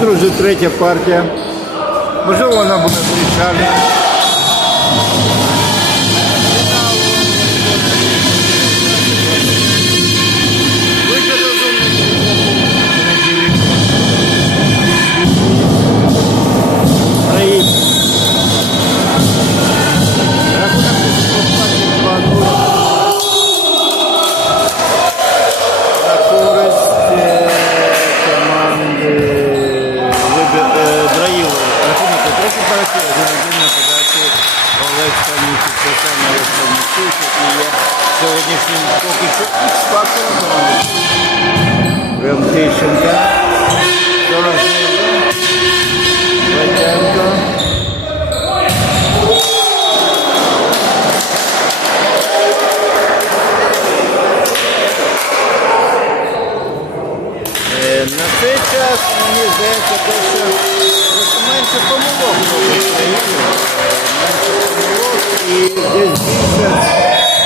Друзі, третя партія. Можливо, вона буде вирішальна. На подачі це саме Олег Станічик, і є сьогоднішнім поки що ікс-фактором команди. Прям Тищенка. 40 Летенко. Е, На цей час мені здається, що менше помилок було в Україні. Менше помилок і десь більше.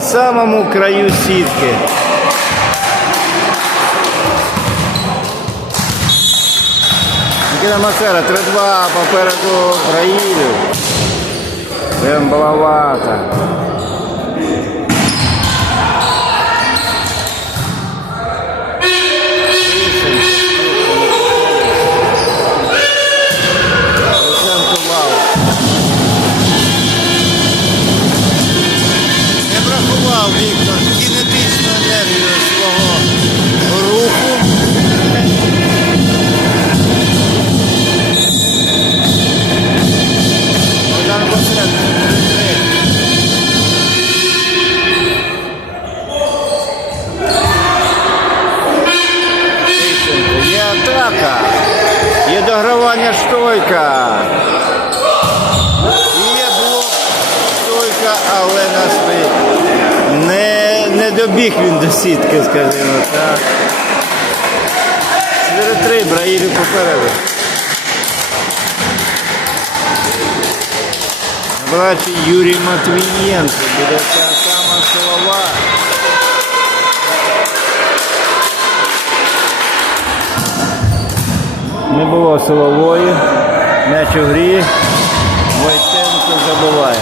Самому краю сітки. Нікіта масера 3-2 попереду Раїлю. Прям врахував Віктор кінетичну енергію свого руху. Богдан Костенко, 3-3. Є атака. Є догравання штойка. Є блок стойка, але нас би не, не добіг він до сітки, скажімо так. 4-3, Браїлю попереду. Бачить Юрій Матвієнко, буде та сама силова. Не було силової. М'яч у грі. Войтенко забуває.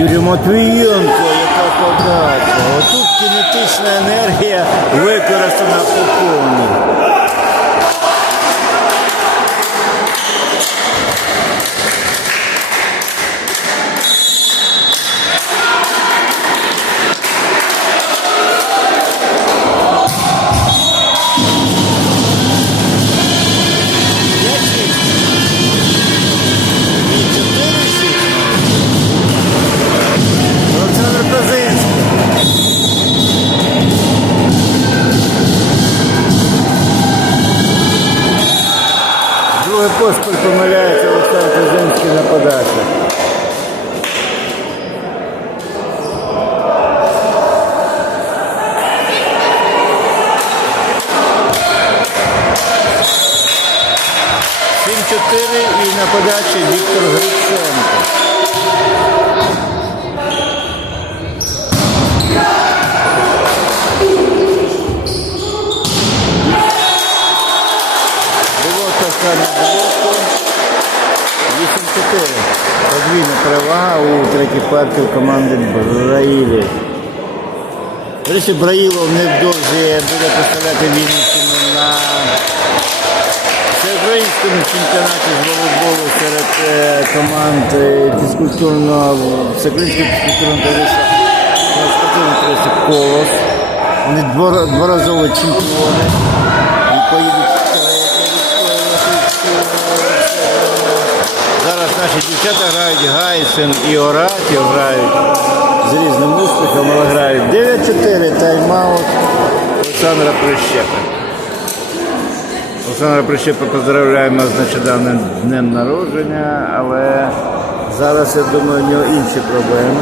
Юрій Матвієнко, яка подача. Отут кінетична енергія використана по повній. Помиляється Олександр Козинський на подачі. Сім-чотири і на подачі Віктор Гриценко. Було така на блоку. 8-4. Подвійна перевага партії команди Браїлі. До речі, Браїлов невдовзі буде представляти Вінницькину на всеукраїнському чемпіонаті з волейболу серед е, команд е, фізкультурного всеукраїнського фізкультурного товариства спортивного Колос. Вони двор- дворазові чемпіони. Наші дівчата грають Гайсен і Оратів грають з різним успіхом, але грають 9-4 тайм-аут Олександра Прищепа. Олександра Прищепа поздравляємо з нещодавним днем народження, але зараз, я думаю, у нього інші проблеми.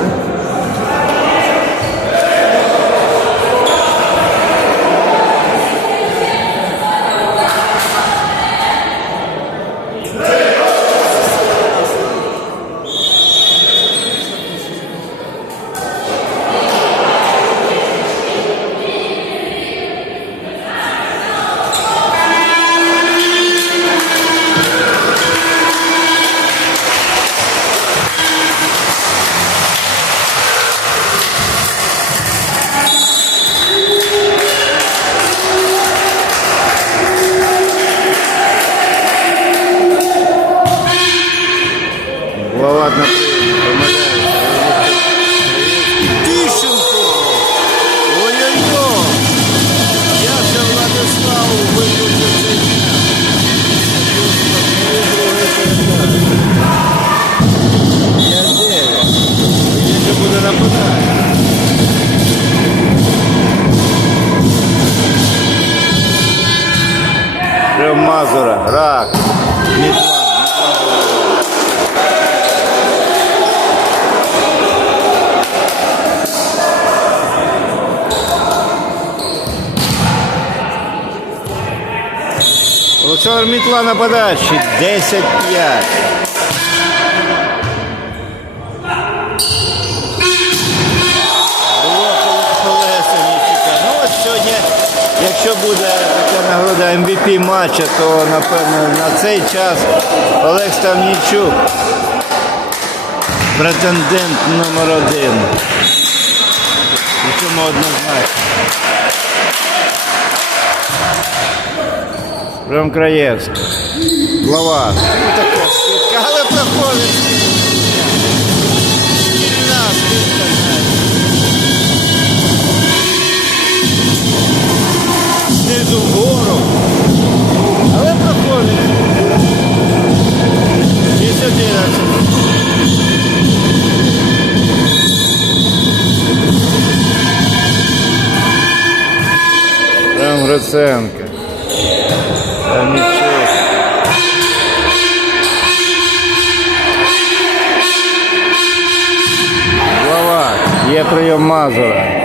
Мазура, рак, Мітла. Олександр Мітла на подачі 10-5. Нагорода MVP матча, то напевно на цей час Олег Ставнічук, претендент номер один. Причому однозначно. Прям Краєвська. Глава. Ну але проходить. Шкільна Знизу вгору. Але проходить. І 11. Там Гриценко. Там нічого. Глава. Є прийом Мазура.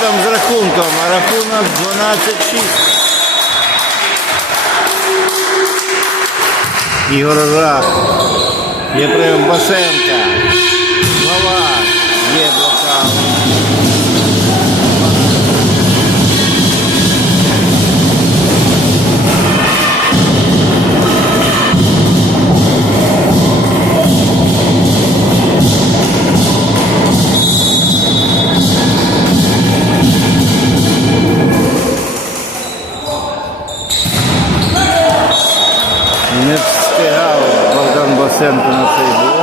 Там з рахунком? А рахунок 12-6. Ігор Рах, Єпрем Басенка. Глава. Є Басенко на цей блок.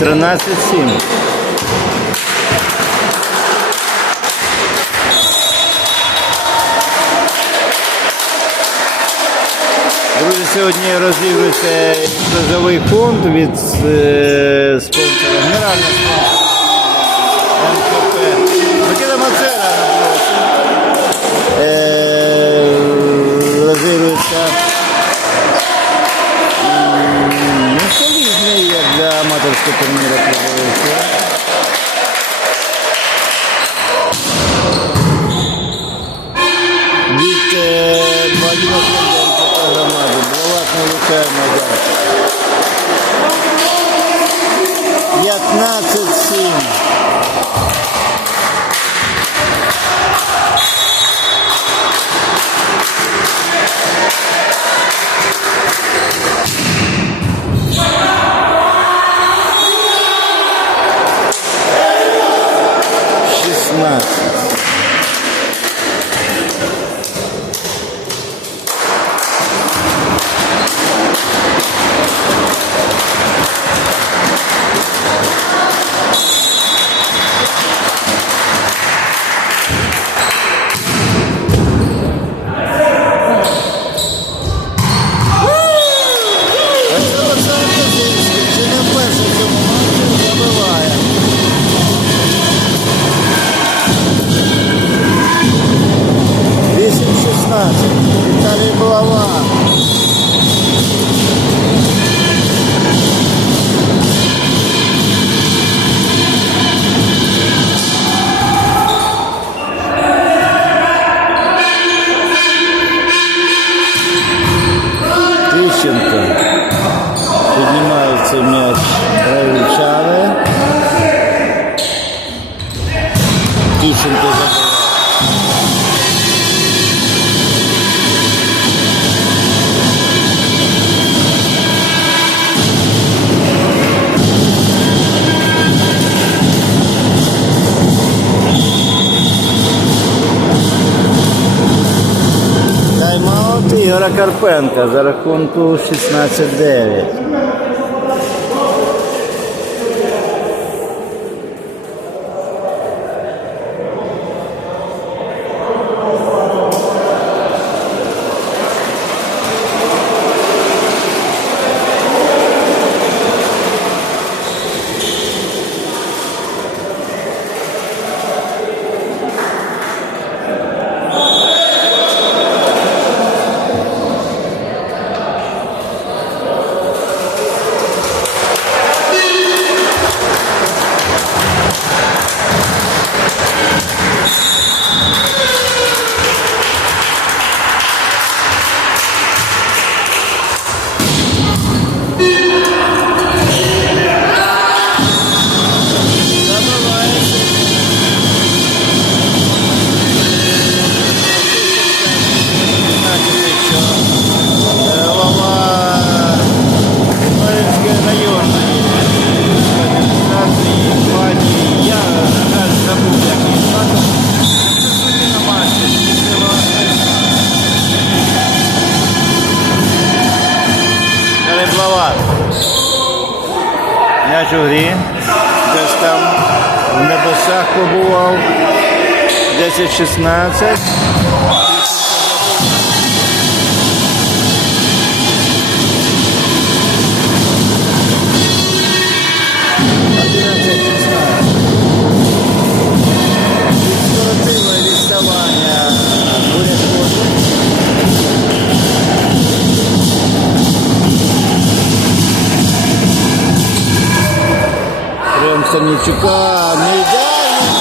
13-7. Друзі, сьогодні розігрується призовий фонд від е, спонсора, генерального спонсора. Аматорського турніру проводиться. Від Вадима Клименко та громади. Блават не лишає назад. 15-7. Піднімається м'яч Равічари. Тищенко забиває. Тайм-аут Ігора Карпенка за рахунку 16-9. М'яч у грі. Десь там в небесах побував. 10-16. Прям не ідеально.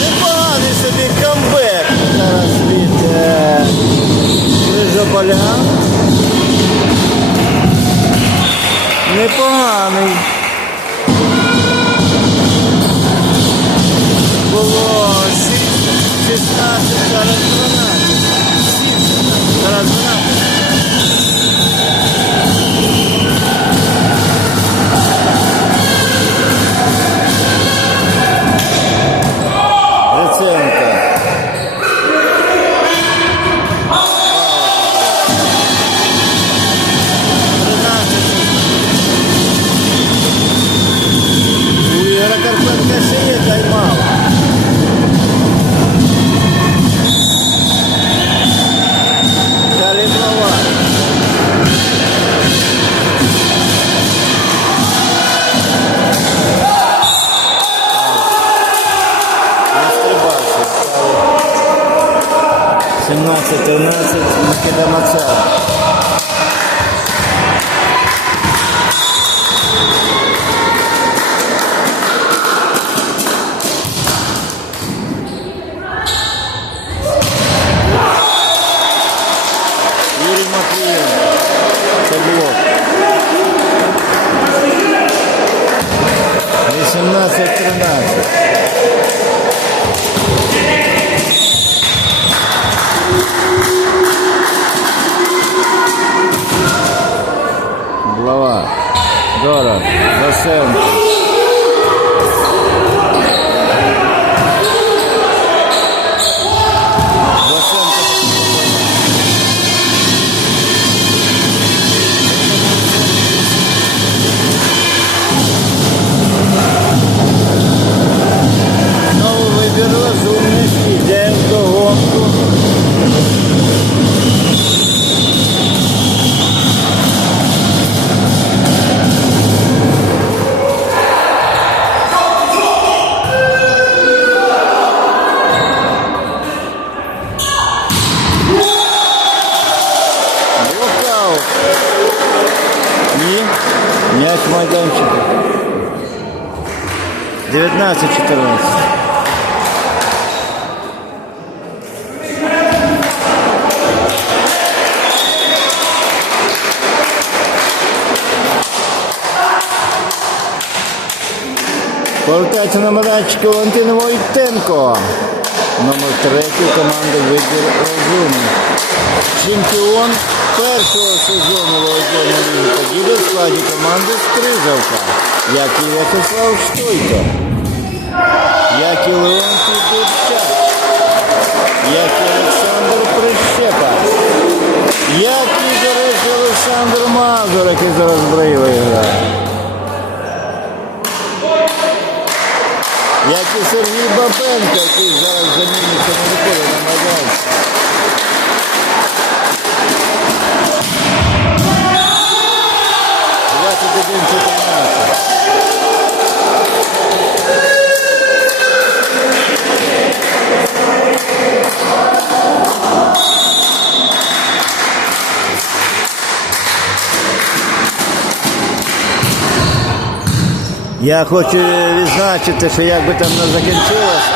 Непоганий собі камбек зараз від е, Крижополя. Непоганий. Було 6, 16, зараз 12. 7, зараз 12. М'яч майданчику. 19-14. Повертається на майданчик Валентин Войтенко. Номер третій команди вибір розумний. Чемпіон першого сезону володіння Ліги Поділи в складі команди Стрижавка, як і В'ячеслав Штойко, як і Леонтій Дубчак, як і Олександр Прищепа, як і, до речі, Олександр Мазур, який зараз бриво грає. Як і Сергій Бабенко, який зараз заміниться на виходить на майданчик. Двадцять один чотирнадцять. Я хочу відзначити, що як би там не закінчилось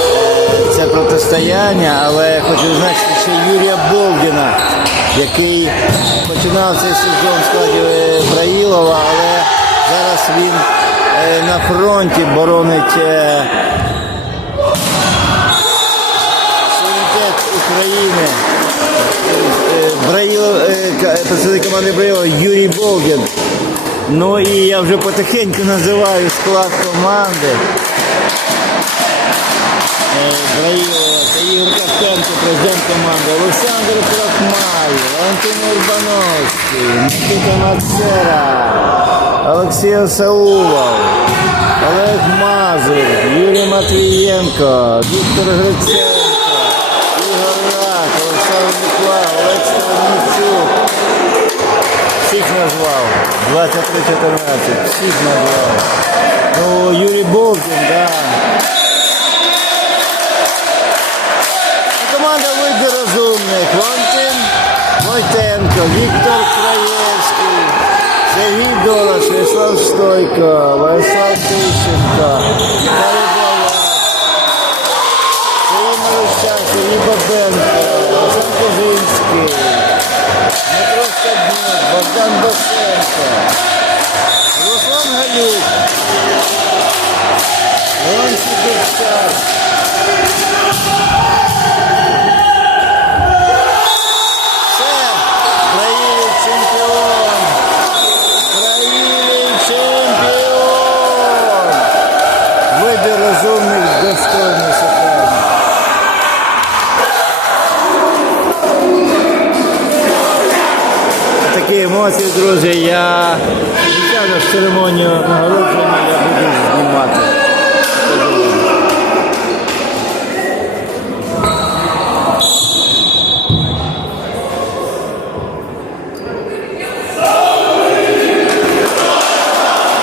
е, це протистояння, але я хочу відзначити ще Юрія Болдіна, який починав цей сезон в складі е, Браїлова, але зараз він е, на фронті боронить суверенітет України. Браїлов, представник команди Браїлова Юрій Болдін. Ну і я вже потихеньку називаю склад команди. Е, Ігор Костенко, президент команди, Олександр Крахмай, Валентин Урбановський, Микита Мацера, Олексій Осаулов, Олег Мазур, Юрій Матвієнко, Віктор Гриценко, назвав. 23-14. Всіх назвав. Ну, Юрій Болдін, да. Ну, Команда вибір розумних. Валентин Войтенко, Віктор Краєвський, Сергій Долаш, Вячеслав Стойко, Владислав Тищенко, Дмитро Стаднюк, Богдан Босенко, Руслан Галюк, Леонтій Дубчак. Друзі. Я звичайно ж церемонію нагородження.